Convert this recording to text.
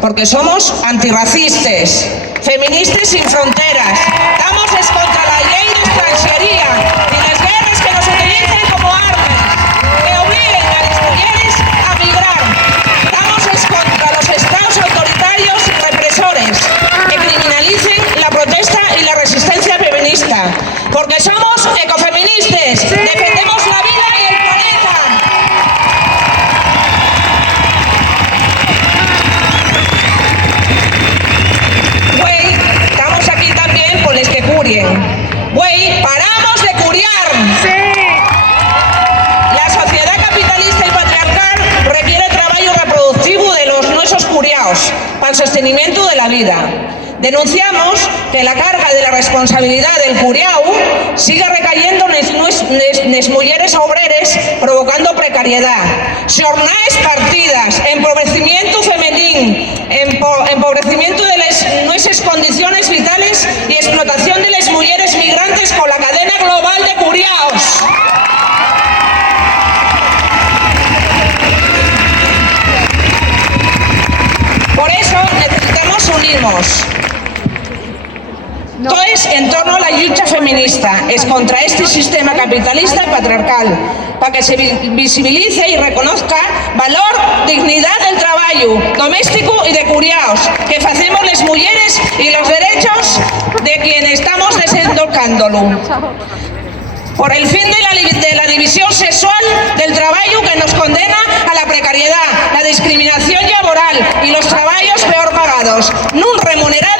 Porque somos antirracistas, feministas sin fronteras, estamos contra la ley de extranjería y las guerras que nos utilicen como armas, que obliguen a las mujeres a migrar. Estamos contra los estados autoritarios y represores que criminalicen la protesta y la resistencia feminista. Porque somos ecofeministas, defendemos la vida y el planeta. Que curien. Güey, paramos de curiar. Sí. La sociedad capitalista y patriarcal requiere trabajo reproductivo de los nuestros curiaos para el sostenimiento de la vida. Denunciamos que la carga de la responsabilidad del curiao sigue recayendo en las mujeres obreras, provocando precariedad, jornadas partidas, empobrecimiento femenino, empobrecimiento de nuestras condiciones vitales y explotación de las mujeres migrantes con la cadena global de curiaos. Por eso necesitamos unirnos. Todo es en torno a la lucha feminista, es contra este sistema capitalista y patriarcal, para que se visibilice y reconozca valor, dignidad del trabajo doméstico y de curiaos, que hacemos las mujeres y los derechos de quienes estamos desenvolcándolo. Por el fin de la división sexual del trabajo que nos condena a la precariedad, la discriminación laboral y los trabajos peor pagados, no remunerados